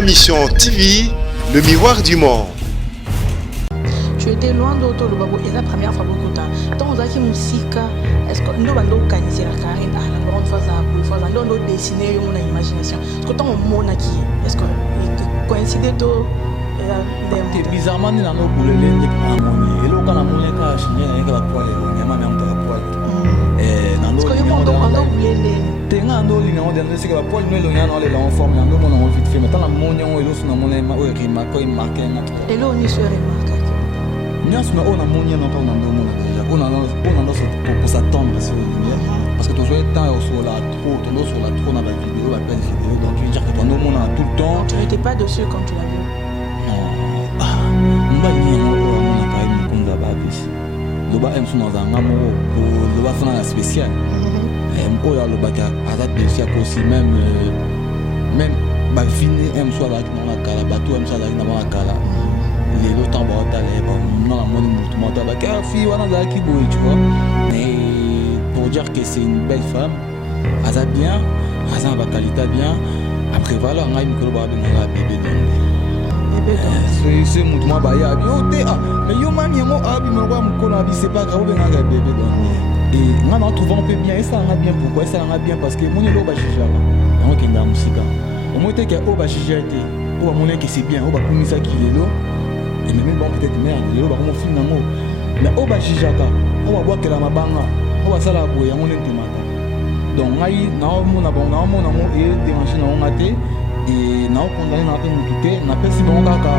Ma Mission TV, le miroir du monde. Tu étais loin d'autre le babo et la première fois beaucoup de temps. Tant on a qui musique, est-ce que nous allons organiser la carrière à la grande phase à plus phase, nous allons dessiner une imagination. Est-ce que tant on monte qui, est-ce que coïncide tout? Bizarrement, nous avons boulé les harmonies. Et là, quand la monnaie a changé, il y a la poêle, il y a même la poêle. Et dans nos lignes, on a oublié les. Tenga ndo lina on dende sika Paul no lo nyana le en forme ndo mona on vite fait mais tant la monnaie on elo suna monnaie ma o rima ko marqué na et là on y se remarque nyas na on a monnaie na pas na ndo mona déjà on a so pour s'attendre sur le parce que toujours temps sur la trop tondo sur la trop na la vidéo la belle vidéo donc tu veux dire que ton monde a tout le temps tu n'étais pas dessus quand tu l'as vu non mba ni on a pas eu comme là-bas bis le ba aime dans un amour le ba fana spécial oh là le bac à date de fiac aussi même bah vini aime soit là dans la cala bateau aime soit là dans la cala les autres en bas d'aller non la monnaie tout monde là car fille on a là qui bouille tu vois mais pour dire que c'est une belle femme elle a bien elle a une qualité bien après voilà on a une colo babi on a bébé donc c'est mouvement bah ya bio mais yo man yo abi me voir mon colo abi c'est pas grave on a bébé donc et on en trouve un peu bien et ça on a bien pourquoi ça on a bien parce que mon elo ba jija on qui dans musique au moins que o ba jija été o mon que c'est bien o ba kumisa qui lelo et même bon peut-être merde lelo ba mon film nango mais o ba jija ka o ba boka la mabanga o ba sala boya mon ntemata donc ngai na mo na bon na mo et déranger na on até et na condamné na pe mututé na pe si bon kaka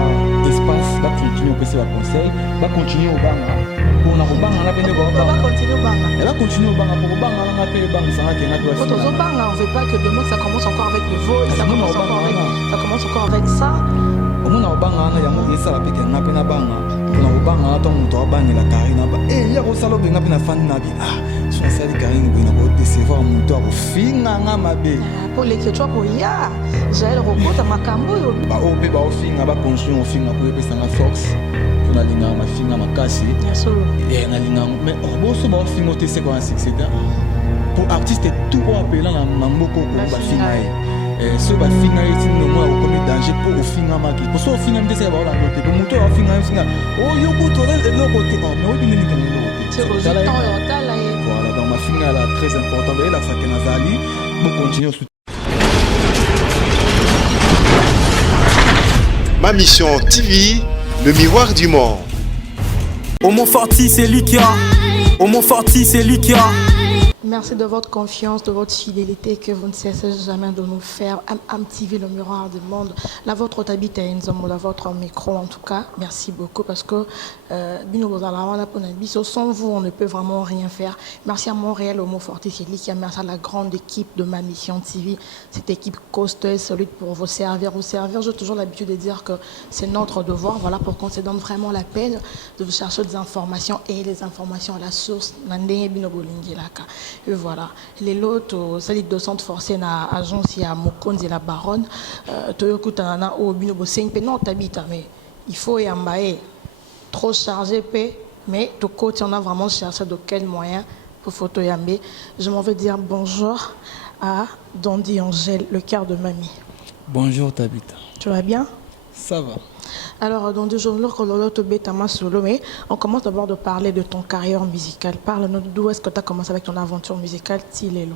espace va continuer au va conseil va continuer au banga pour na banga na pe ne va continuer au banga elle va continuer au banga pour banga na pe banga ça na ke na doit quand on banga on veut pas que demain ça commence encore avec le vol ça commence encore avec ça au moins na banga na yango esa la pe ke na pe na banga na banga na to muto banga la karina ba ya ko salo benga pe na fan na bi so sali karina benga ko décevoir muto ko finga nga mabe pour l'écriture pour ya j'ai le robot à makambo yo ba o pe ba o finga ba construire o finga ko pe sanga force pour na linga ma finga makasi et na linga mais bo so ba o finga te c'est quoi un succès pour artiste tout pour appeler na mboko ko ba finga so ba finga eti no mo ko mi danger pour o finga maki pour so finga me te ba la note pour moto o finga finga o yo ko to le côté mais o bini ni kan le côté c'est le temps yo tala voilà donc ma finga là très important et là ça que nazali pour continuer. Ma Mission TV, le miroir du monde. Au Montforti, c'est lui qui a. Au Montforti, c'est lui qui a. Merci de votre confiance, de votre fidélité que vous ne cessez jamais de nous faire. MTV, le miroir du monde. La vôtre habite à Enzomo, la vôtre micro en tout cas. Merci beaucoup parce que sans vous, on ne peut vraiment rien faire. Merci à Montréal, au Montforti, c'est lui qui a. Merci à la grande équipe de Ma Mission TV. Cette équipe costaud, solide pour vous servir. J'ai toujours l'habitude de dire que c'est notre devoir. Voilà pourquoi on se donne vraiment la peine de vous chercher des informations et les informations à la source. Et voilà, les lots, c'est de centre forcé na agence à Mokonzi la baronne. Toyokuta na o binobo c'est non t'habites mais il faut y emballer trop chargé mais de côté on a vraiment cherché de quel moyen pour photo yambe. Je m'en vais dire bonjour à Dondi Angèle, le cœur de mamie. Bonjour Tabita. Tu vas bien? Ça va. Alors, dans 2 jours, mais on commence d'abord de parler de ton carrière musicale. Parle-nous d'où est-ce que tu as commencé avec ton aventure musicale, Tilelo.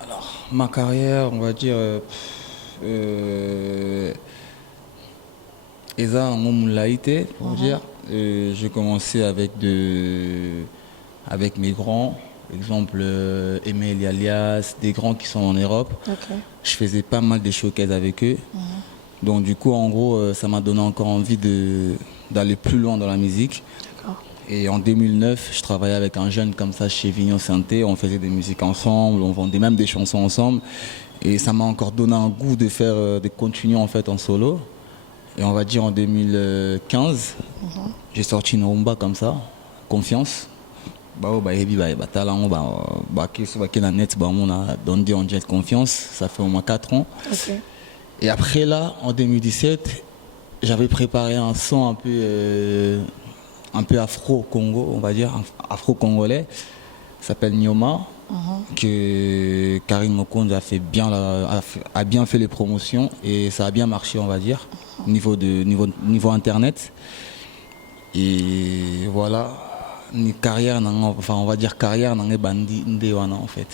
Alors, ma carrière, on va dire, Eza en Moumlaïté, pour dire. J'ai commencé avec mes grands, exemple Emel Alias, des grands qui sont en Europe. Okay. Je faisais pas mal de showcases avec eux. Donc du coup, en gros, ça m'a donné encore envie d'aller plus loin dans la musique. Et en 2009, je travaillais avec un jeune comme ça chez Vignon Santé. On faisait des musiques ensemble, on vendait même des chansons ensemble. Et ça m'a encore donné un goût de continuer en fait en solo. Et on va dire en 2015, j'ai sorti une rumba comme ça, Confiance. Confiance, ça fait au moins 4 ans. Okay. Et après là, en 2017, j'avais préparé un son un peu afro-congo, on va dire, afro-congolais, ça s'appelle Nyoma. que Karine Mokonde a bien fait les promotions et ça a bien marché, on va dire, niveau internet. Et voilà, une carrière, enfin on va dire carrière dans les bandits en fait.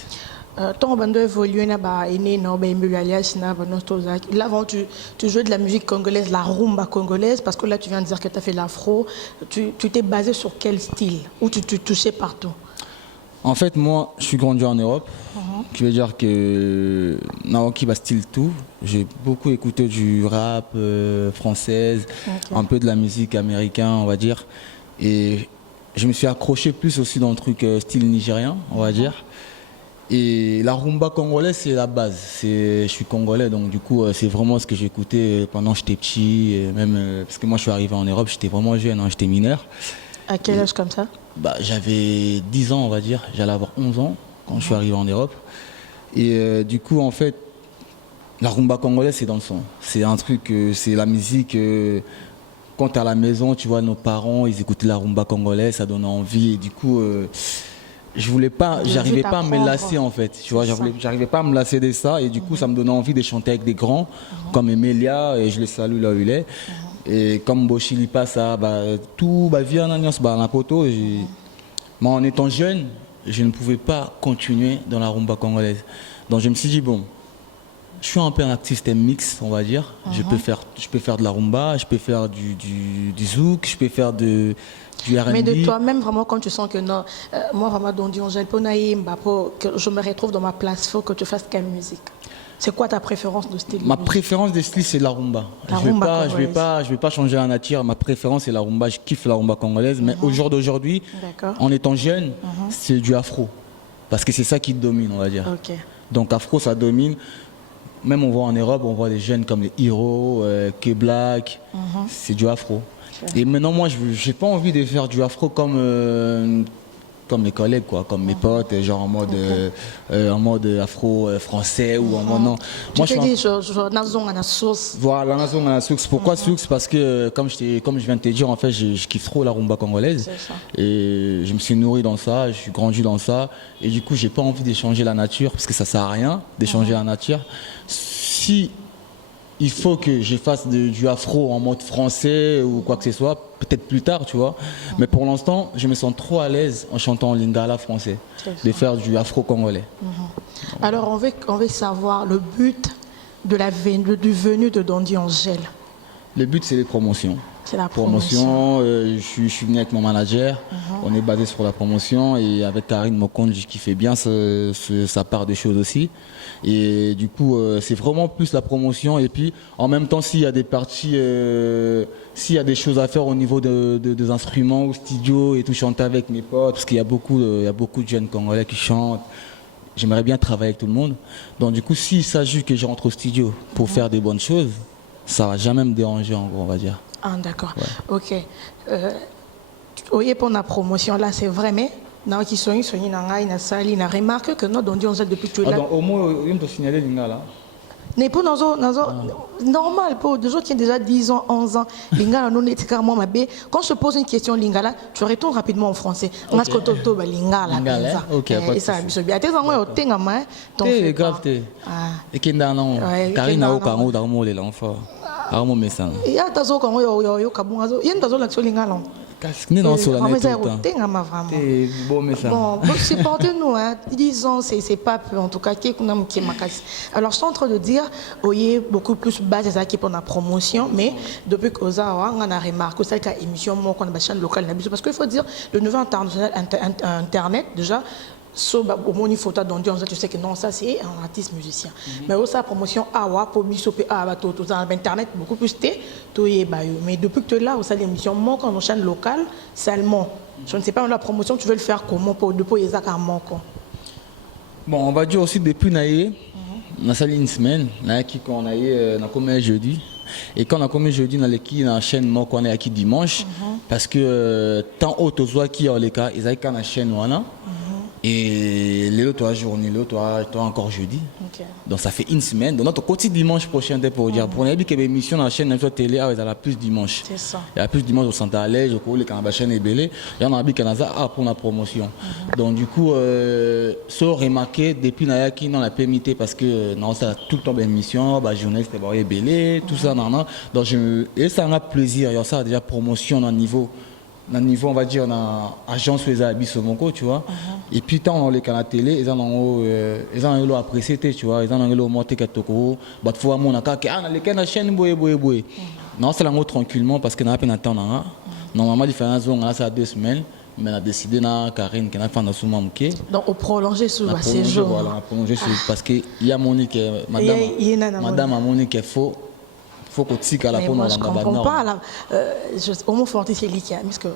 Ton bando évolué là avant tu jouais de la musique congolaise, la rumba congolaise, parce que là tu viens de dire que tu as fait l'afro. Tu t'es basé sur quel style? Ou tu touchais partout? En fait, moi, je suis grandi en Europe, qui veut dire que Naoki va style tout. J'ai beaucoup écouté du rap française, un peu de la musique américaine, on va dire. Et je me suis accroché plus aussi dans le truc style nigérien, on va dire. Et la rumba congolaise, c'est la base. Je suis congolais, donc du coup, c'est vraiment ce que j'écoutais pendant que j'étais petit. Et même, parce que moi, je suis arrivé en Europe, j'étais vraiment jeune, hein, j'étais mineur. À quel âge comme ça? J'avais 10 ans, on va dire. J'allais avoir 11 ans quand je suis arrivé en Europe. Et du coup, en fait, la rumba congolaise, c'est dans le son. C'est un truc, c'est la musique. Quand tu es à la maison, tu vois, nos parents, ils écoutaient la rumba congolaise, ça donnait envie. Et du coup, je voulais pas, j'arrivais pas à me lasser en fait. Tu vois, j'arrivais pas à me lasser de ça. Et du coup, ça me donnait envie de chanter avec des grands, comme Emelia, et je le salue là où il est. Et comme Boshili passe à tout via l'alliance la poto. Mais en étant jeune, je ne pouvais pas continuer dans la rumba congolaise. Donc je me suis dit bon, je suis un peu un artiste mix, on va dire. Je peux faire de la rumba, je peux faire du zouk, je peux faire du R&B. Mais de toi-même, vraiment, quand tu sens que non, moi vraiment, Dondi Angèle, que je me retrouve dans ma place, il faut que tu fasses quelle musique? C'est quoi ta préférence de style? Ma préférence de style, c'est la rumba. Je vais pas changer la nature. Ma préférence, c'est la rumba. Je kiffe la rumba congolaise. Mais au jour d'aujourd'hui, en étant jeune, c'est du afro. Parce que c'est ça qui domine, on va dire. Donc afro, ça domine. Même on voit en Europe, on voit des jeunes comme les Hero, K-Black. C'est du afro. Et maintenant, moi, je n'ai pas envie de faire du afro comme mes collègues, quoi, comme mes potes, genre en mode afro français ou en mode non. Moi, je t'ai dit, je à la source. Voilà, à la source. Pourquoi source? Parce que, comme je viens de te dire, en fait, je kiffe trop la rumba congolaise. Et je me suis nourri dans ça, je suis grandi dans ça. Et du coup, j'ai pas envie d'échanger la nature, parce que ça sert à rien d'échanger la nature. Si il faut que je fasse du afro en mode français ou quoi que ce soit, peut-être plus tard, tu vois. Mais pour l'instant, je me sens trop à l'aise en chantant en lingala français, de faire du afro congolais. Alors, on veut savoir le but du venu de Dondi Angèle. Le but, c'est les promotions. C'est la promotion. Je suis venu avec mon manager. On est basé sur la promotion et avec Karine Mokonde, qui fait bien sa part des choses aussi. Et du coup, c'est vraiment plus la promotion. Et puis, en même temps, s'il y a des parties, s'il y a des choses à faire au niveau des instruments, au studio et tout, chanter avec mes potes, parce qu'il y a beaucoup de jeunes Congolais qui chantent. J'aimerais bien travailler avec tout le monde. Donc du coup, s'il s'agit que je rentre au studio pour faire des bonnes choses, ça va jamais me déranger, en gros, on va dire. Ah, d'accord. Ok. Pour la promotion, là, c'est vrai, mais dans qui sont na salle, il a remarqué que nous, Dondi Angèle depuis que tu es là. Au moins, il me signaler là. Mais pour normal, pour des gens qui ont déjà 10 ans, 11 ans, lingala non est carrément ma bé. Quand je te pose une question lingala, tu réponds rapidement en français. On a ce que tu as lingala. Ok. Et ça, je bien. T'es en train de tenir main. T'es grave, t'es. Et qui n'a non. Karine a aucun mot d'armor les l'enfant. Armor mais ça. Il y a des gens qui ont yo kabungazo. Il y a des gens qui ont lingala. Non, sur la net bon, supportez-nous, hein. 10 ans, c'est pas peu, en tout cas, alors je suis en train de dire, oui, beaucoup plus bas des équipes pour la promotion, mais depuis qu'on a remarqué cette émission, qu'on a une chaîne locale, parce qu'il faut dire, le nouveau internet, déjà, au moins une photo Dondi Angèle, tu sais que non, ça c'est un artiste musicien. Mais aussi la promotion awa pour bisopé tout ça internet beaucoup plus mais depuis que tu es là au sein de l'émission manque en chaîne locale seulement. Je ne sais pas la promotion tu veux le faire comment pour les accords manquent. Bon, on va dire aussi depuis naïe, on a salé une semaine, qui on a eu comme jeudi. Et quand on a commis jeudi dans l'équipe, dans la chaîne, moi, on est acquis dimanche, parce que tant haut aux qui ont les cas, ils ont la chaîne, Et l'autre journée, l'autre encore jeudi. Ok. Donc ça fait une semaine. Donc notre côté dimanche prochain, pour dire. Pour les qu'il y a une émission dans la chaîne de télé, il y a plus dimanche. C'est ça. Il y a plus dimanche au Santa Allège, au Colo, quand la chaîne est belée. Il y en a un Canada pour la promotion. Donc du coup, ça remarqué depuis Nayaki dans la PMT parce que non, ça a tout le temps d'émission, journaliste est belé, tout ça, non, non. Donc et ça a plaisir. Il y a ça déjà promotion dans le niveau. Dans le niveau, on va dire, on a agence les habits sur mon tu vois. Et puis, tant on les canaux télé, ils ont apprécié, tu vois. Ils ont monté qu'à Toko. Bah, tu vois, mon accord, on a les canaux chaîne, boé. Non, c'est là tranquillement parce qu'on a peine attendre. Normalement, il fait un zone, ça a 2 semaines. Mais on a décidé, Karine, qu'on a fait un sous Donc, au prolongé sur la saison. Voilà, prolongé parce qu'il y a Monique, madame a Monique qui est faux. Faut qu'on tique à la peau. Moi, je ne comprends pas. Homo Fortis et Likia, est-ce que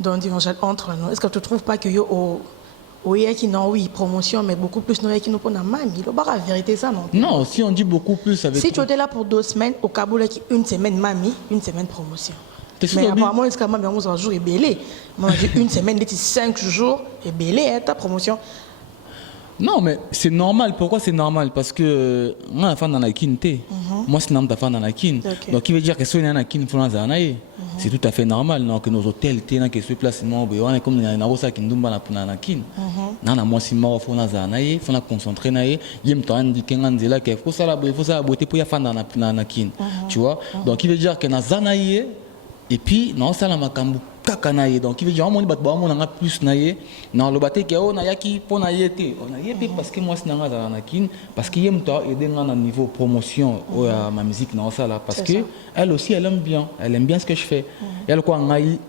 dans entre nous, est-ce que tu ne trouves pas que qui n'ont oui promotion, mais beaucoup plus nous qui nous prennent mamie, il n'y a pas la vérité ça non. Non, si on dit beaucoup plus avec. Si tu étais là pour 2 semaines, au Kaboul qui une semaine mamie, une semaine promotion. Mais apparemment, est-ce que même 11 jours est belé. Moi, j'ai une semaine, 5 jours est belé ta promotion. Non, mais c'est normal. Pourquoi c'est normal? Parce que moi, je suis dans la kin. Moi, c'est un fan dans la kin. Donc, il veut dire que si on est dans la kin, c'est tout à fait normal. Donc, nos hôtels, que ce placement, comme il y a une rosa qui nous donne dans la kin. Moi, si moi, il faut concentrer. Il y a un temps qu'il faut ça la beauté pour y faire dans la kin. Tu vois? Donc, il veut dire que dans la et puis, non, ça la makambu. Donc, il veut dire que on a plus naïe. Non, le bâtiment qui on a qui pour naïe on a yété parce que moi c'est dans la kin parce qu'il y a un aider dans le niveau promotion à ma musique dans ça là parce que elle aussi elle aime bien ce que je fais. Elle quoi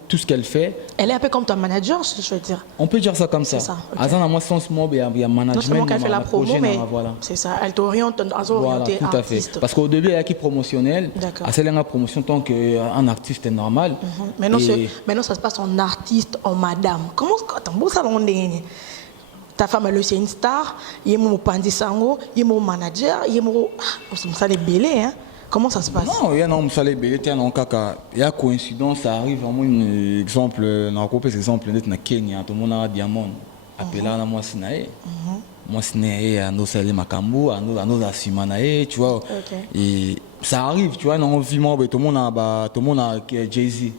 tout ce qu'elle fait. Elle est un peu comme ton manager, je veux dire. On peut dire ça comme ça. Azan moi sens moi il y a management. Non seulement qu'elle fait la promo mais c'est ça, elle t'oriente orienté tout à fait. Parce qu'au début il y a qui promotionnel. À celle là promotion tant qu'un artiste est normal. Maintenant ça se passe en artiste, en madame. Comment beau salon ta femme elle c'est une star, il est mon pandisango, il est mon manager, il est mon ça les belé hein. Comment ça se passe? Non, il y a un ça les belé, il y a coïncidence, ça arrive vraiment un exemple dans le coupé exemple net na Kenya, tout le monde a diamant. Appelé là moi sinae. Moi sinae à nos salé makambu, à nos asimanae, tu vois. Et ça arrive, tu vois, dans le film tout le monde a Jay-Z.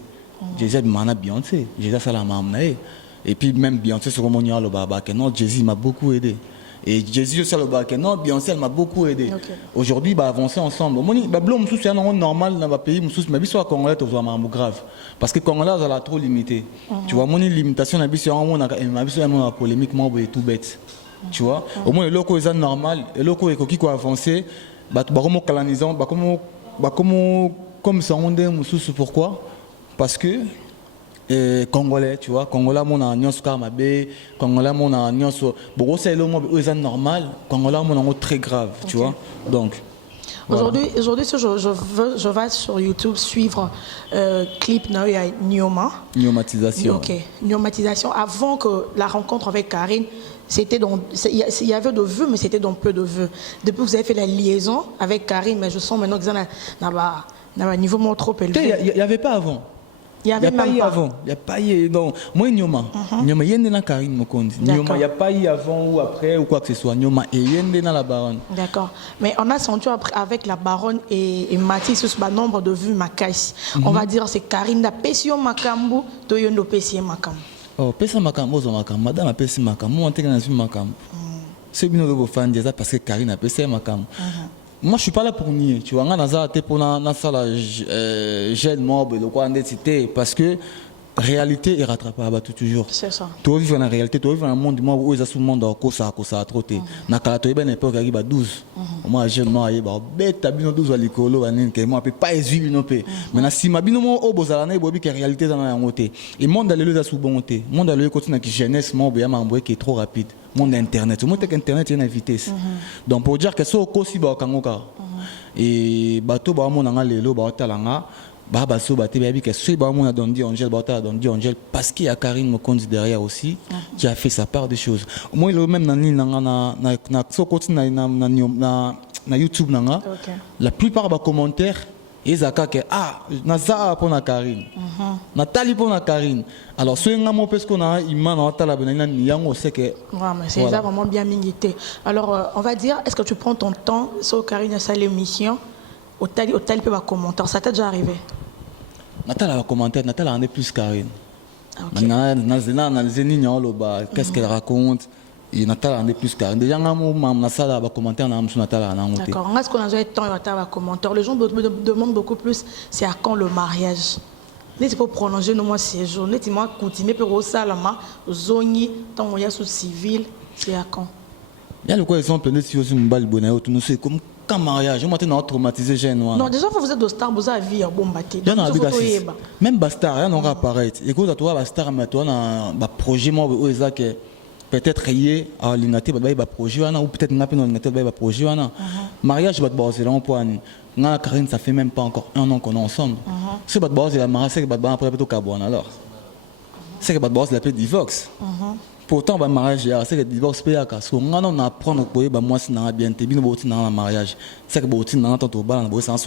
Jay-Z a Beyoncé, Jay-Z ça la mamnae. Et puis même Beyoncé sur mon le baba que non Jay-Z m'a beaucoup aidé. Et Jay-Z aussi le baba que non Beyoncé elle m'a beaucoup aidé. Aujourd'hui avancer ensemble. Moi blom sous c'est normal dans le pays sous mais soit congolais tout vraiment grave parce que congolais ça l'a trop limité. Tu vois mon limitation na biso on a polémiquement tout bête. Tu vois au moins le locaux est normal et locaux est qui avancer comme colonisant comme ça on dit pourquoi parce que Congolais, tu vois, Congolais, mon agneau Karmabé, Congolais, mon agneau bon, c'est le mot normal, Congolais, mon agneau très grave, tu vois. Donc. Aujourd'hui, je vais sur YouTube suivre clip Nyoma. Nyomatisation. Ok, Nyomatisation. Avant que la rencontre avec Karine, c'était donc il y avait de vœux, mais c'était donc peu de vœux. Depuis que vous avez fait la liaison avec Karine, mais je sens maintenant que vous avez un niveau moins trop élevé. Il n'y avait pas avant. Il n'y avait pas eu avant. Il n'y a pas eu. Donc, moi, Nyoma. Nyoma, il y a une Karine Mokondi. Nyoma, il n'y a pas eu avant ou après ou quoi que ce soit. Nyoma, et il y a une la baronne. D'accord. Mais on a senti avec la baronne et Mathis, ce nombre de vues, Makaïs. On va dire c'est Karine da Pesio Makambu, Toyondo Pesio Makambu. Oh, Pesio Makambu, madame a Pesio Makambu, moi, on est Makambu. C'est bien de fan déjà parce que Karine a Pesio Makambu. Moi, je ne suis pas là pour nier. Tu vois, on a été pour la jeune mob, parce que la réalité est rattrapée à battre toujours. C'est ça. Tu vis dans la réalité, tu vis dans un monde où il y a tout le monde qui a trotté. Dans la époque, il y a 12. Moi, je suis bête, il y a 12 à l'école, je ne peux pas exuler. Maintenant, si je suis la réalité est dans la côté. Et le monde est sous bonté. Le monde est côté de jeunesse, qui est trop rapide. Le monde internet. Le monde internet est à vitesse. Donc, pour dire que c'est aussi bon quand et bateau ba mon nga lelo ba talanga ba baso ba te babi que c'est ba mon a donné Angel ba ta donné Angel parce qu'il y a Karine Mokonzi derrière aussi qui a fait sa part des choses. Moi le même na so continue na YouTube nanga la plupart des commentaires ezaka ke naza pour na Karine Nathalie pour na Karine alors ce nga mo parce qu'on a imana otala benana yango c'est que mais c'est ça vraiment bien mingité. Alors on va dire, est-ce que tu prends ton temps sur Karine à sa l'émission au tel peut va commenter, ça t'est déjà arrivé? Nathalie va commenter, Nathalie en est plus Karine. OK. Qu'est-ce qu'elle raconte? Et Nathalie en est plus Karine. Déjà na sala va commenter na amsu Nathalie na ngote. D'accord. Est-ce qu'on a déjà temps Nathalie va commenter? Les gens demandent beaucoup plus c'est à quand le mariage? N'est-ce pas prolonger nos mois séjour? N'est-ce pas continuer pour au salama, zoni, tant on y a sous civil, c'est à quand? Il y a le quoi exemple de si aussi mbali bonayo tout nous c'est comme quand mariage, on m'a traumatisé jeune. Non, déjà vous êtes de star, vous avez vie à bombater. Même Bastar, il y a un appareil. Écoute, toi Bastar mais toi un projet moi où est que peut-être lié à l'ingati ba projet ou peut-être n'a pas l'ingati ba projet mariage ba base là on point na Karine ça fait même pas encore 1 an qu'on est ensemble. C'est ba base la mariage c'est ba après plutôt Cabouane alors. C'est que ba base l'appelle divorce. Pourtant, le mariage, c'est que le divorce peut être parce qu'on apprend que moi, c'est bien, t'es bien dans le mariage. C'est que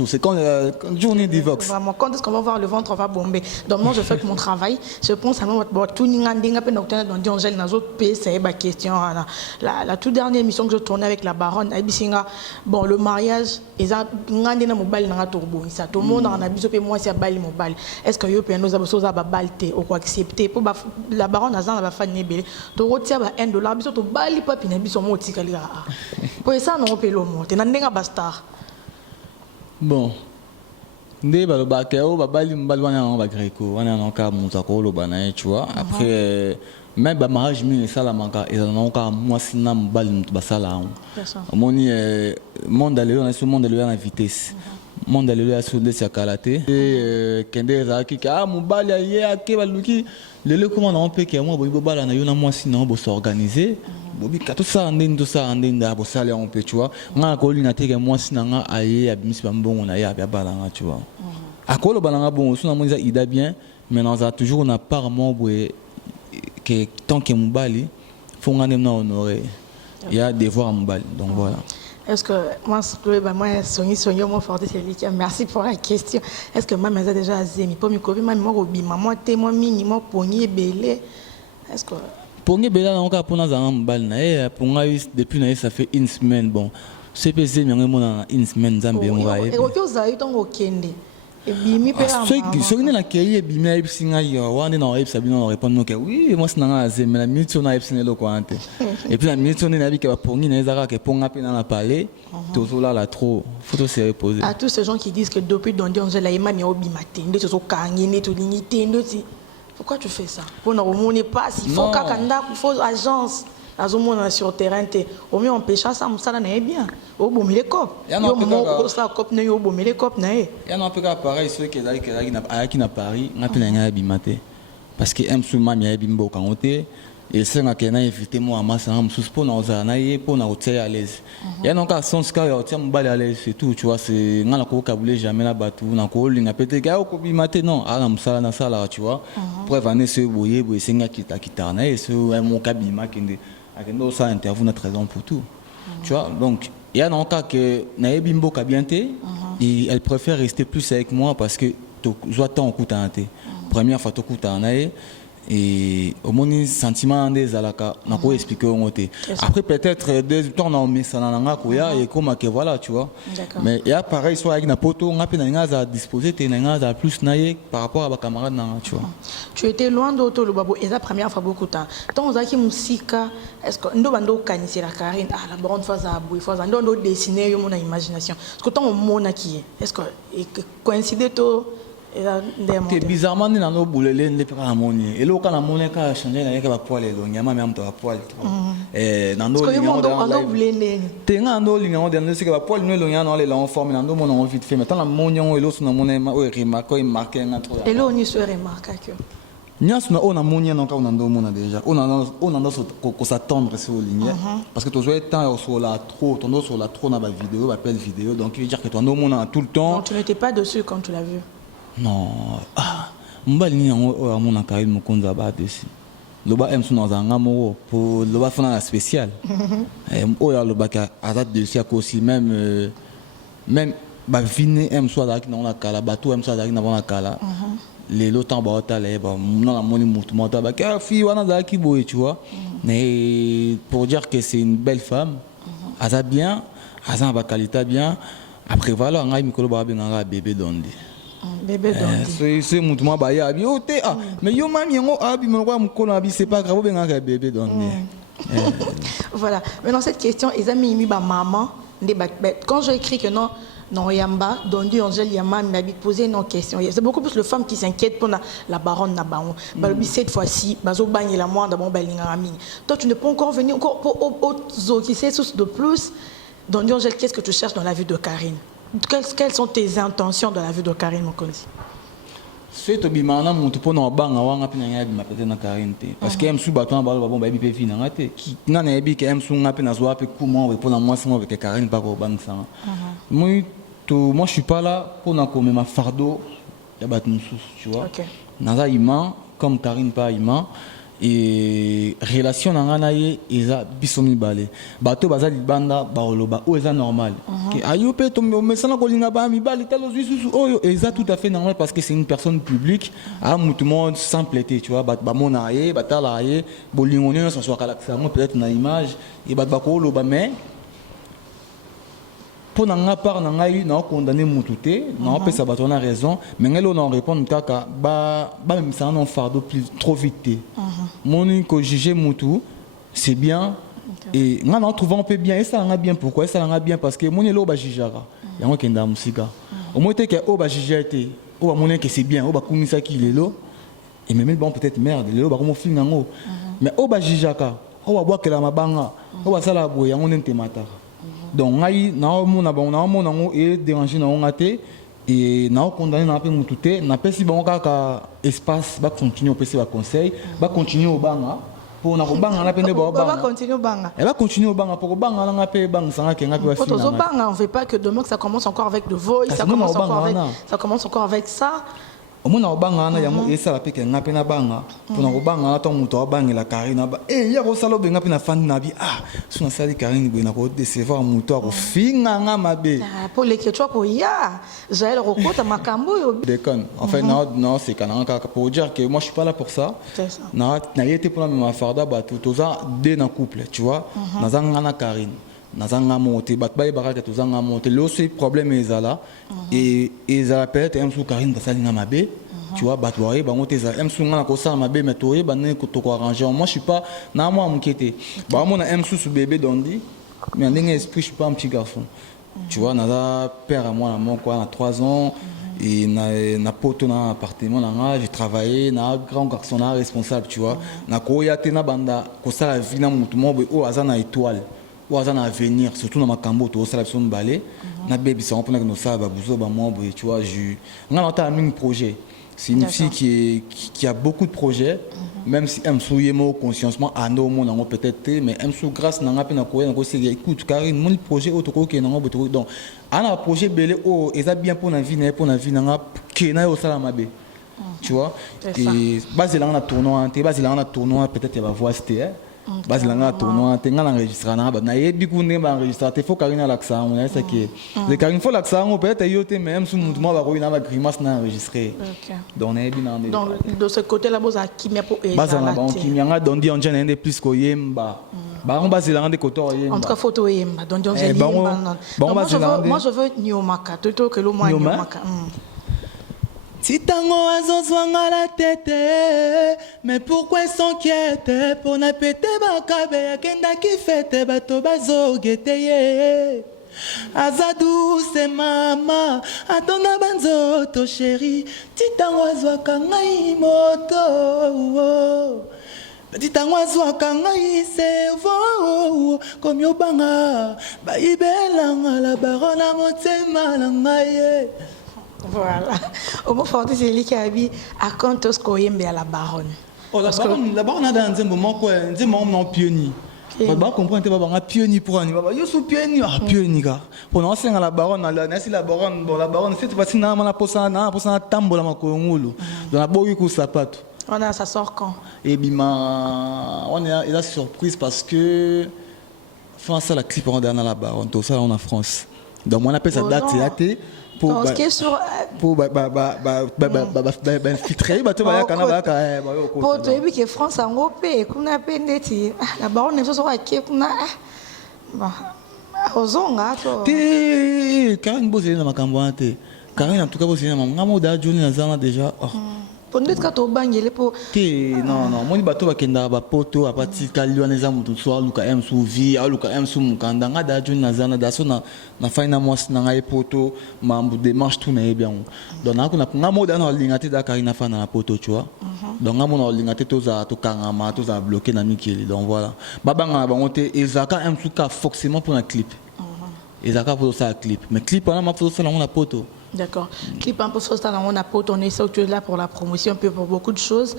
c'est quand la journée de divorce. Vraiment, quand est-ce qu'on va voir le ventre, on va bomber. Donc, moi, je fais mon travail. Je pense à moi, tout le monde dans les autres pays, c'est ma question. La toute dernière émission que je tournais avec la baronne, bon, le mariage, ils ont mobile dans turbo. Tout le monde en a besoin de moi, c'est bali mobile. Est-ce que vous pouvez nous accepter ou accepter pour la baronne a la fan nébélé. Tu retiens $1, biso to bali papi na biso mo tikali pour ça non pelo mo te nandenga bastar. Bon ndé baloba ke o babali mbali wana on ba greco wana on ka monta ko lo bana tu vois après même ba mariage mi sala manka et on ka moi sina mbali basala moni monde aller on ce monde aller en vitesse monde aller à souder sa kalaté et kende za ki mbali aye ake baluki le comment on peut que moi bobo bala na yona moi sinon bo s'organiser bobi ka tout ça ndenda bo sala on peut tu vois nga ko lina te que moi sinon aye abimisi ba mbongo na ya bala tu vois akolo bala bon suna mo ida bien mais on a toujours on a part moi que tant que mbali faut ngane na honorer il y a devoir à mbali donc voilà. Est-ce que moi Sonia mon fort c'est lui qui merci pour la question. Est-ce que maman a déjà zémi pour me copier maman robi maman témoin minimum pogné belé. Est-ce que pogné belé on ka pona za mbal na e ponga depuis na ça fait une semaine bon CPC mi ngemo une semaine zambe ngwa e. Et ozo za itongo kende. Et bimi pe la ceux qui na keye bimi a singa yo wana na e sabino na répondre que oui moi c'est na zémi la minute on a epsine lo kwante. Et puis la minute on est nabi que ba pongi na ezaka que ponga pe na parler toujours là trop faut se reposer. À tous ces gens qui disent que depuis Dondi Angela Ima mi obimate nde to kangi ne to limité ndoti. Pourquoi tu fais ça? Pour ne remonter pas il faut kakanda il faut agence. Azomona sur terrain te au mieux empêcher ça ça na bien au bomile cop yo mo ça cop na yo bomile cop na e ya na peka pareil ceux qui na Paris na pena nga bimate parce que aime souvent mi bimbo kangote et c'est nga kena inviter moi à massa am suspo na ozana ye pour na hotel à l'aise ya na ka sens ka yo tiam mbali à l'aise c'est tout tu vois c'est nga na ko kabule jamais na batu na ko linga pete ka ko bimate non ala msala na sala tu vois pour venir se boyer boyer senga kita na et ce mon kabima kende akendo ça interview notre raison pour tout tu vois donc il y a un cas que naebi mboka bienté et elle préfère rester plus avec moi parce que tu dois tant écouter première fois tu écoutes et au moins sentiment des alaka n'a pas expliqué au côté après peut-être deux temps on met ça dans la koya et comme que voilà tu vois mais il y a pareil soit avec na poto on a peine à disposer t'es à plus naïe par rapport à ma camarade tu vois tu étais loin d'auto le babo et la première fois beaucoup de temps tant zaki musika est-ce que ndo bando kanisi la Karine la bonne phase à bout phase ndo dessiner yo mon imagination est-ce que tant on mona qui est-ce que coïncide to t'es bizarrement ni dans nos boulets ne peut pas monnaie et là quand la monnaie a changé na yaka poil et nyama même to poil et dans nos lignes t'es dans nos lignes on dit c'est que poil nous l'on dans les en forme dans nos mon vite fait maintenant la monnaie et l'autre na monnaie remarque et marqué un trop et là on y se remarque que nyas na on a monnaie donc on a ndo mona déjà on a ko s'attendre sur ligne parce que tu joues temps sur la trop ton sur la trop na ba vidéo ba appel vidéo donc il veut dire que toi ndo mona tout le temps donc tu n'étais pas dessus quand tu l'as vu. Non, mbali ni on a Karine Mukonza ba dessus. Loba aime son dans un amour pour loba fana spécial. Oh ya loba ka azat dessus aussi même bavine emso azalaki nango na kala bato emso azalaki nango na kala lelo ntango baotala ye bamona namoni motu moko baki fille wana azalaki boye tu vois. Mais pour dire que c'est une belle femme aza bien aza na bakalita bien après voilà ngai mikolo babenganga bébé Dondi. Bébé Dondi. C'est motu moko baya abi o te mais yo mami yango abi moloko ya mokolo abi c'est pas grave obengaka bébé Dondi. Voilà. Maintenant, cette question, ils ont mis ma maman. Quand j'ai écrit que non, Yamba, Dondi, Angèle, Yamba, m'a posé une question. C'est beaucoup plus les femmes qui s'inquiètent pour la baronne Nabaon. Cette fois-ci, Bazo Bagné la moi, d'abord Belingami. Toi, tu ne peux encore venir encore pour qui sait de plus. Dondi, Angèle, qu'est-ce que tu cherches dans la vie de Karine? Quelles sont tes intentions dans la vie de Karine, mon collègue? C'est to bimana muntu pona banga wanga pina yabi mapete na karinte parce que emsu bato ba bon ba bi pe fina ngate ki na na yabi ke emsu ngape na zwa pe comment pona moi c'est moi avec Karine pas ko bang ça moi je suis pas là pour na comme ma fardeau ya bat musu tu vois naza ima comme Karine pas ima et relation na ngana ye eza bisomi balé bato bazali banda ba oloba o eza normal que ayo pe to me sana ko linga ba mi bali talo zusu oyo eza tout à fait normal parce que c'est une personne publique a tout le monde sans plaider tu vois ba mona ye batala ye bolingo ne ça soit kala moi peut-être na image et ba ko oloba mais pour n'en part n'en eu n'a condamné moutouté n'a pas ça on a raison mais elle on répond kaka même ça non fardeau plus trop vite mon unique juger moutou c'est bien et on en trouvant un peu bien et ça en a bien pourquoi ça en a bien parce que mon elo ba jijara y a un kenda musika au moins que o ba jijete o mon que c'est bien o ba kumisa ki lelo et même bon peut-être merde lelo ba comme film nango mais o ba jijaka o ba boire que la mabanga o ba sala boya on entemata. Donc, nous avons dérangé et nous avons condamné nous avons si bon espace va continuer au conseil va continuer au banga pour na banga na pende ba va continuer au banga elle va continuer au banga pour banga na pe banga sanga kenga pe wa fina banga on veut pas que demain que ça commence encore avec The Voice ça commence encore avec ça. Au moins, banga na yango esa la pe kenga pe na banga pour na banga na to muto banga la Karine ba ya ko salo benga pe na fan na bi suna sali Karine be na ko décevoir muto ko finga nga mabe pour l'écriture pour ya Jaël Rokota makambo yo déconne en fait non c'est kananga pour dire que moi je suis pas là pour ça na été pour ma farda ba tout ça dès na couple tu vois na zanga na Karine nazanga monter bat bay baraka to zanga monter le seul problème est là et ça peut-être un sou Karine basali na mabe tu vois bat boye ba monter ça un sou ngana ko sa mabe mais toye ba ne ko to ko arranger moi je suis pas na moi m'inquiéter ba mon un sou bébé Dondi mais en esprit je suis pas un petit garçon tu vois naza père à moi na mon quoi na 3 ans et na poto na appartement na j'ai travaillé na grand garçon na responsable tu vois na ko ya te na banda ko sa vie na mutu mo o azana étoile ou à venir surtout dans ma cambo tout ça la personne balai na baby ça on prend que nos ça babuzo ba moi tu vois je on a un projet c'est une fille qui a beaucoup de projets même si elle me souille moi consciencement à nos monde on peut-être mais elle me sou grâce na ngapé na ko na ko c'est écoute Karine mon projet autre ko na ngo donc un projet belé oh et ça bien pour la vie na que na au salamabe tu vois et base là on a tournoi peut-être elle va voir c'était base là tournoi tenga enregistrer na yebi kunde ba enregistrer faut Karine l'accent on a ça qui le Karine faut l'accent peut-être yote même sous mouvement ba na grimace na enregistrer donc na yebi na donc de ce côté là boza kimia pour base là ba kimia nga Dondi on jana ende plus ko yemba ba on base là de côté yemba en tout cas photo yemba Dondi on jana moi je veux Nyomaka toto que le moi Nyomaka Titango azozwanga la tête, mais pourquoi s'inquiète pour na pété bakabe kenda ki fete bato bazogete Azadou c'est mama atona banzoto chéri Titango azwaka ngai moto Titango azwaka ngai cerveau comme yobanga baibelanga la barona motema na ngai. Voilà. Au mot fort, c'est lui qui a dit à quand ce qu'on aime à la baronne. Oh, la baronne a dans un moment quoi, un moment pionnier. Bah comprendre pas un pionnier pour un niveau. Yo sous pionnier, pionnier gars. Pour nous c'est la baronne là, si la baronne, bon la baronne c'est pas si na na posa tambola makongolo. Dans la boyi ku sapato. On a ça sort quand? Et bima on est là surprise parce que France la clip on dans la baronne, tout ça on en France. Donc on appelle ça date théâté pour ce qui est sur pour filtrer bah tu vas kana ba ka ba yo pour toi et que France en opé kuna pendeti la baronne so wa ke kuna bah ozonga to te quand bosé na makambo ante quand en tout cas bosé na ngamo da joni na zana déjà peut-être que tu bangele pour non moni bato bakenda ba poto apati kalio na zamu to so aluka m sou vie aluka m sou mukanda nga da joni na zana da so na faina mos na ngai poto mambu démarche tout na bien donc na ngamo da na lingate da karina fana na poto tu vois donc ngamo na lingate to za to kangama to za bloquer na mikeli donc voilà babanga bango te ezaka m sou ka forcément pour un clip ezaka pour ça clip mais clip on a ma photo ça na poto. D'accord. Clip un peu fausse on a pas on est ça tu es là pour la promotion un peu pour beaucoup de choses.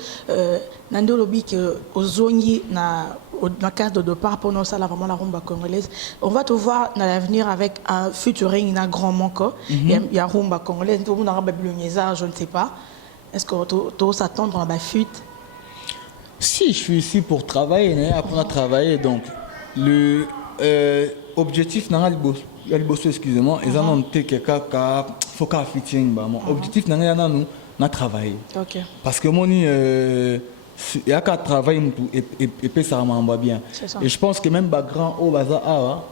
Nando lobby que aux zoni na dans cadre de départ pour nous ça là vraiment la rumba congolaise. On va te voir dans l'avenir avec un featuring na grand manco. Il y a rumba congolaise tout le monde aura babylonisage je ne sais pas. Est-ce que tu s'attendre dans la fuite? Si je suis ici pour travailler, apprendre à travailler donc le objectif n'a pas il y a le boss excusez-moi et ça non t'es quelqu'un qui faut qu'à fitting bah mon objectif n'a rien à nous na travailler parce que mon il y a qu'à travailler et puis ça m'en bien et je pense que même background au bazar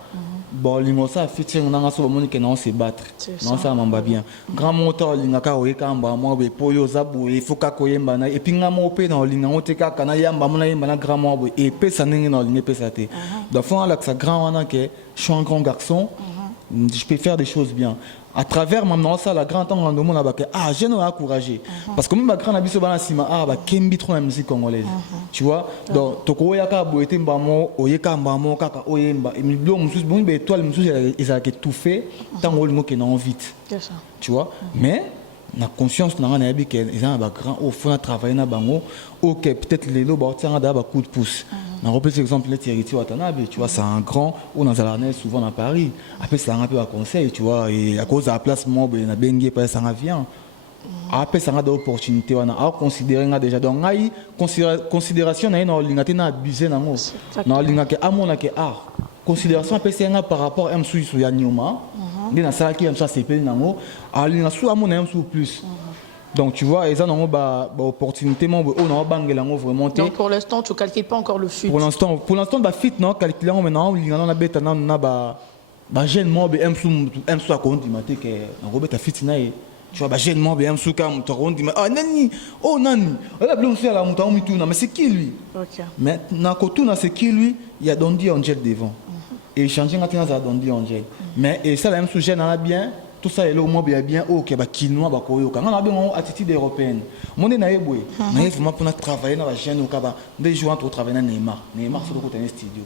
bon l'imosa fitting n'a pas so mon qui non se battre non ça m'en bien grand moteur l'ingaka oeka mba moi be poyo zabu il faut qu'à koyemba na et puis ngamo pe dans l'inga teka kana yamba mona yemba na grand moi et puis ça n'inga dans l'inga pesate donc faut là que ça grand wana que je suis un grand garçon je peux faire des choses bien. À travers maintenant ça, la grande temps dans monde j'ai encouragé. Parce que même ma grande abisso balansima kembi trop la musique congolaise. Tu vois? Donc toko yaka boete mbamo, oyeka mbamo kaka oyemba. Et miblo musus bon be étoile musus ils a tout fait tant que le mot qui n'a envie. Tu vois? Mais na conscience na ngana yabi que ils ont ba grand au fond à travailler na bango, OK peut-être les lots ba tiens da ba coup de pouce. On reprend cet exemple, Thierry Watanabe, tu vois, c'est un grand, on a Zalarnais souvent à Paris. Après, c'est un peu à conseil, tu vois, et à cause de la place, moi, on a bien gagné, ça vient. Après, ça a des opportunités, on a considéré déjà. Donc, considération, on a une abusé, on a une art. Considération, après, c'est par rapport à M. Yanyoma, on a ça qui aime ça, c'est peu, on a une plus. Donc tu vois, ils ont une opportunité, on a vraiment. Donc pour l'instant, tu ne calcules pas encore le fit. Pour l'instant, bah fit non, calculer maintenant, il y a bête, on a bah jeune moi, M soit compte, il m'a dit que on robert a fit naïe. Tu vois, bah jeune moi, M soit comme tu rond, ah nani, oh nani, elle a bien fait la montagne, mais c'est qui lui? Mais na kotuna c'est qui lui? Il y a Dondi Angel devant. Et changer maintenant ça Dondi Angel. Mais et ça la même sous jeune a bien. Tout ça est là au moins bien OK bah kinois bah koyo quand on a bien une attitude européenne mon na yebwe na vraiment pour travailler na ba jeune au kaba des joueurs pour travailler na Neymar faut le côté studio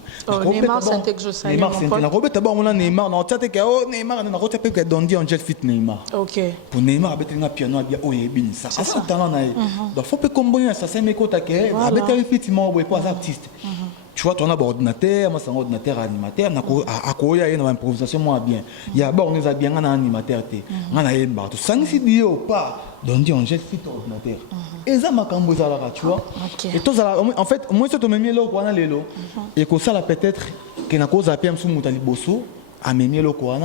Neymar c'est que je sais Neymar c'est na Robert d'abord on a Neymar na tete que oh Neymar na rote que Dondi Angel fit Neymar OK pour Neymar avec un piano bien oh yebin ça ça talent na donc faut pas combiner ça c'est mes côtés que avec un fit moi pour artiste. Tu vois, tu as un ordinateur, moi c'est un ordinateur animateur, il y a une improvisation moins bien. Il y a on a bien un animateur, on a un bar, tout ça ne dit pas. Donc on jette fit ordinateur. Et ça m'a cambousé là, tu vois. Et tout ça, en fait, moi c'est ton même là quoi, on a l'élo. Et que ça là peut-être que na cause à PM sous moutali bosso, à même là quoi,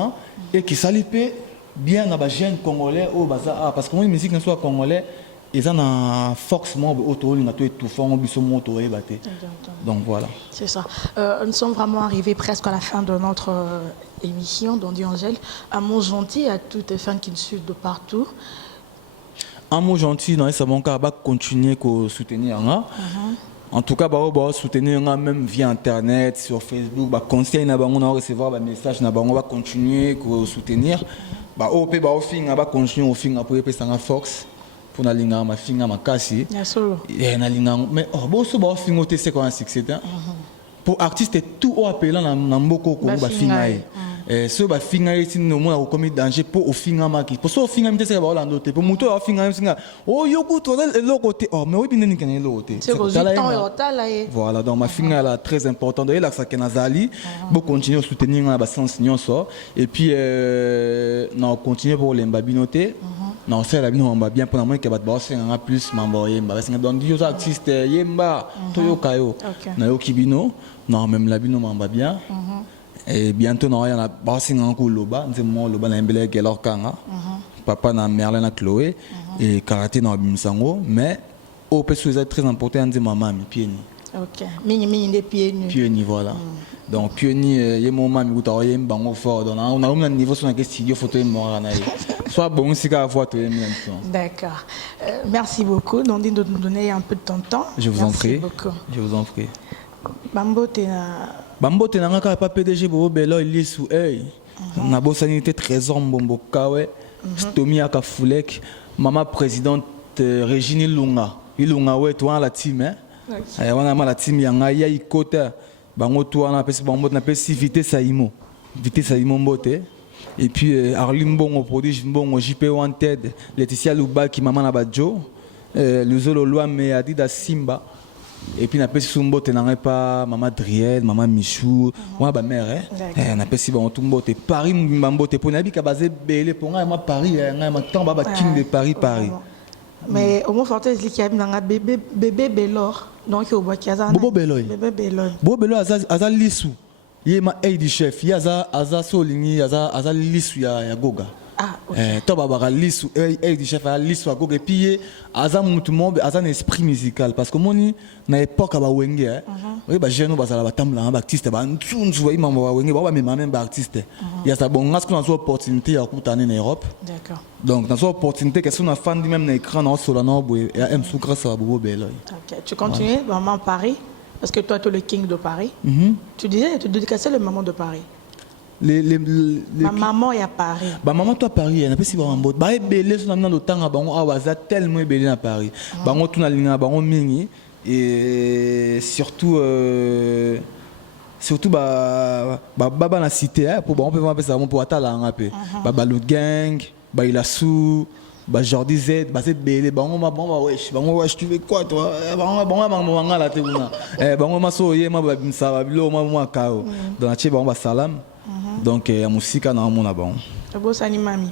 et qui s'alipé bien na ba jeune congolais au bazar parce que moi musique ne soit congolais. Et ça na force moi auto na tout étouffant biso moto et batté. Donc voilà. C'est ça. Nous sommes vraiment arrivés presque à la fin de notre émission Dondi Angel. Un mot gentil à toutes les fans qui nous suivent de partout. Un mot gentil dans ça mon cas va continuer à soutenir en tout cas bah soutenir même via internet sur Facebook bah conseil na bango na recevoir bah message na bango va continuer à soutenir bah au pe bah au fin va continuer au fin après pe ça force. Pour na linga ma finga makasi et na linga mais bon so ba fingo te c'est quoi succès pour artiste tout au appelant na mboko ko ba finga so ba finga ti no mo na commis danger pour au finga maki pour so finga mte c'est ba la ndote pour moto au finga singa oh yoku to le côté oh mais oui bien ni kan le côté voilà donc ma finga là très important de là ça que nazali pour continuer à soutenir na ba sens nyonso et puis non continuer pour les mbabinoté. Non, c'est la vie on va bien pour moi que va bosser en plus m'envoyer parce que dans des artistes yemba toyo kayo na yo kibino non même la bino m'en va bien Et bientôt, il y a un loba, loba na mbele ke lokanga. Papa na Merlin na Chloé et karaté na Bimsango, mais au peso c'est très important de maman mi pieds ni. OK. Mini des pieds nus. Pieds ni voilà. Donc pieds ni y mon maman mi ko yem bango fort. Donc on a un niveau sur un studio photo mo na. Soit bon si ka voir toi même temps. D'accord. Merci beaucoup Nandine de nous donner un peu de ton temps. Je vous en prie. Beaucoup. Je vous en prie. Bambo tena nga pas PDG bo belo il sous hey. Na bo sanité trésor mbombo kawe. Stomi Akafulek, maman présidente Régine Ilunga. Ilunga ouais toi la team hein. On a la team yanga ya ikota. Bango toi na pesi bango na pesi vitesse saimo. Vitesse saimo mbote. Et puis Arlim Bongo produit Bongo JP Wanted, Laetitia Luba qui maman na badjo. Le Zolo Loi me a dit da Simba. Et puis, on a fait pas maman Driel, maman Michou, moi, ma mère. On a fait tout Paris, Mambote, pour Nabi, qui a basé Bélé, pour moi, Paris, on a tant de King de Paris. Mais au moins, Fortes, il y a un bébé Bélor. Donc, il y a un Bobo Béloy. Bébé Bélor. Bobo Béloy, Aza Lissou. Il y a un aide chef, il y a Aza Solini, Aza Lissou, il y a Goga. Ah, ok. Toi, Baba Lissou, aide chef, Lissou, Goga. Et puis, Aza Moutoumon, Aza un esprit musical. Parce que moi, à l'époque, à Wenge, oui, j'ai un artiste, même artiste. Il y a ça, bon, on a une opportunité à en Europe. D'accord. Donc, dans une opportunité, qu'est-ce qu'on a fait même dans l'écran, dans Solano, et à M. Soukra, ça va beaucoup belle. Ok. Tu continues, maman Paris, parce que toi, tu es le king de Paris. Tu disais, tu dédicaçais le maman de Paris. Ma maman est à Paris. Bah maman toi à Paris, elle n'a pas si bon bon. Bah belé sur le temps à bango awaza tellement belé à Paris. Bango tout na linga bango mingi et surtout baba na cité pour bon on peut voir ça pour atala un peu. Baba le gang, bah il a sous bah Jordi Z, bah c'est belé bango wesh tu veux quoi toi? Bango la te una. Bango ma soye ma babimsa babilo ma kao. Dans la chez bango salam. Donc la musique na mon bon. Le boss mami.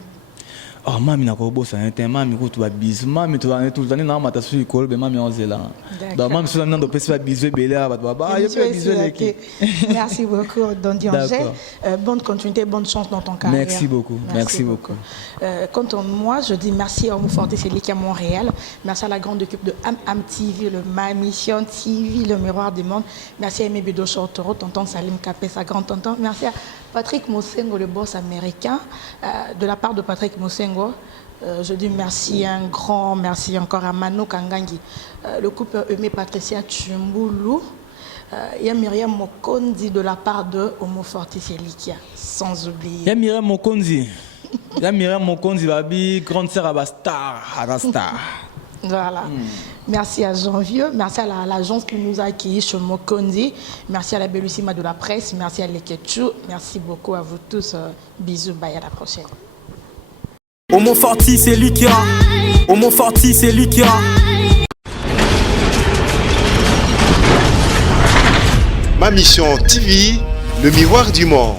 Oh mami na ko bossa un mami ko tu ba bisu mami tu va tout le temps na mata su école be mami on zela. Donc mami sur na do pesi bisu belé ba baba yo pe bisu leki. Merci beaucoup Dondi Angel. Bonne continuité, bonne chance dans ton carrière. Merci beaucoup. Merci beaucoup. Quant à moi, je dis merci à Omo Forte Célique à Montréal. Merci à la grande équipe de Am TV, le Ma Mission TV, le Miroir du Monde. Merci à Aimé Bédo Chortoro, tonton Salim Kapé, sa grand-tonton. Merci à Patrick Mosengo, le boss américain. De la part de Patrick Mosengo, je dis merci, un grand merci encore à Mano Kangangi, le couple Aimé Patricia Tchumboulou. Il y a Myriam Mokondi de la part de Omo Forte Célique, sans oublier. Il y a Myriam Mokondi. Il y a Myriam Mokondi, babi, grande sœur à star. Voilà. Merci à Jean Vieux, merci à l'agence qui nous a accueillis chez Mokondi, merci à la Bellissima de la presse, merci à l'Eketchou, merci beaucoup à vous tous. Bisous, bye, à la prochaine. Omo Forti, c'est Likia. Omo Forti, c'est Likia. Ma Mission TV, le miroir du monde.